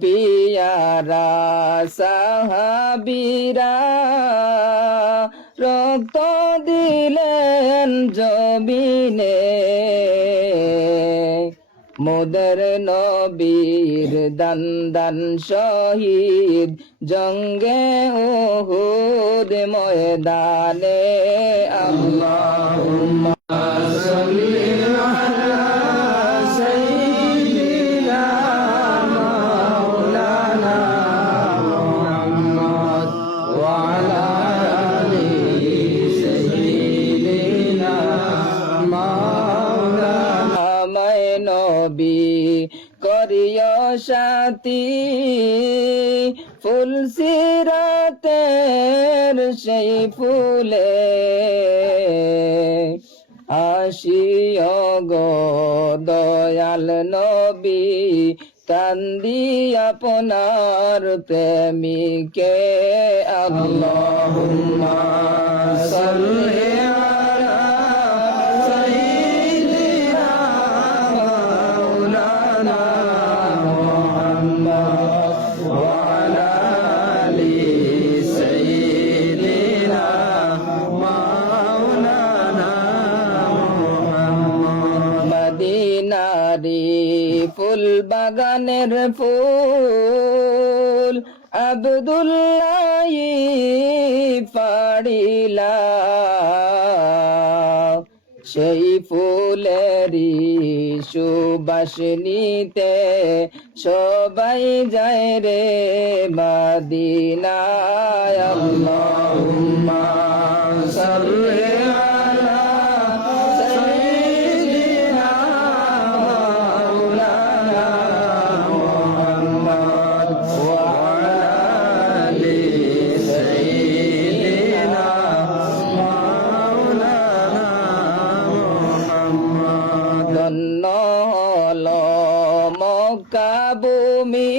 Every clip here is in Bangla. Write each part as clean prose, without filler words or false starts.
পিয়ারা সাহাবীরা রক্ত দিলেন জমিনে, মোদের নবীর দান দান শহীদ জঙ্গে উহুদ ময়দানে। আল্লাহুম্মা সাল্লি আলা সাইয়্যিদিনা মাওলানা মুহাম্মদ ওয়া আলা আলি সাইয়্যিদিনা মাওলানা। নবী করিয় সাথী ফুল সিরাতের সেই ফুলে, আসিও গো দয়াল নবী কান্দি আপনার প্রেমিকে। আল্লাহুম্মা সাল্লি আলা সাইয়্যিদিনা মাওলানা মুহাম্মদ ওয়া আলা আলি সাইয়্যিদিনা মাওলানা মুহাম্মদ। মদিনারি ফুল বাগানের ফুল আব্দুল্লাহ পাড়িলা, সেই ফুলেরি সুবাস নিতে সবাই যায় রে মদিনায়। আল্লাহুম্মা সাল্লি আলা সাইয়্যিদিনা মাওলানা মুহাম্মদ ওয়া আলা আলি সাইয়্যিদিনা মাওলানা মুহাম্মদ। ধন্য হলো মক্কা ভূমি,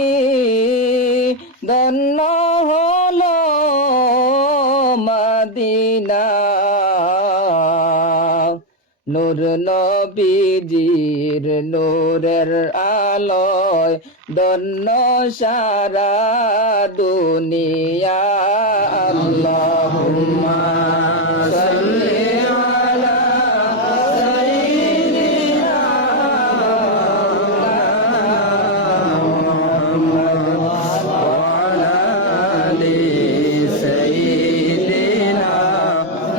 ধন্য হলো মদিনা, নূর নবীজির নূরের আলোয় ধন্য সারা দুনিয়া। আল্লাহুম্মা সাল্লি আলা সাইয়্যিদিনা মুহাম্মদ ওয়া আলা আলি সাইয়্যিদিনা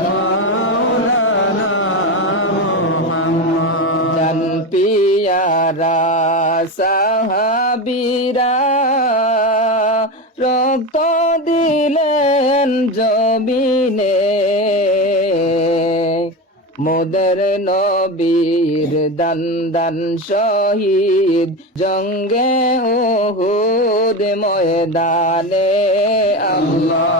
মাওলানা মুহাম্মদ। জান পিয়ারা সাহাবীরা রক্ত দিলেন জমিনে, মোদের নবীর দান দান শহীদ জঙ্গে উহুদ ময়দানে। আল্লাহ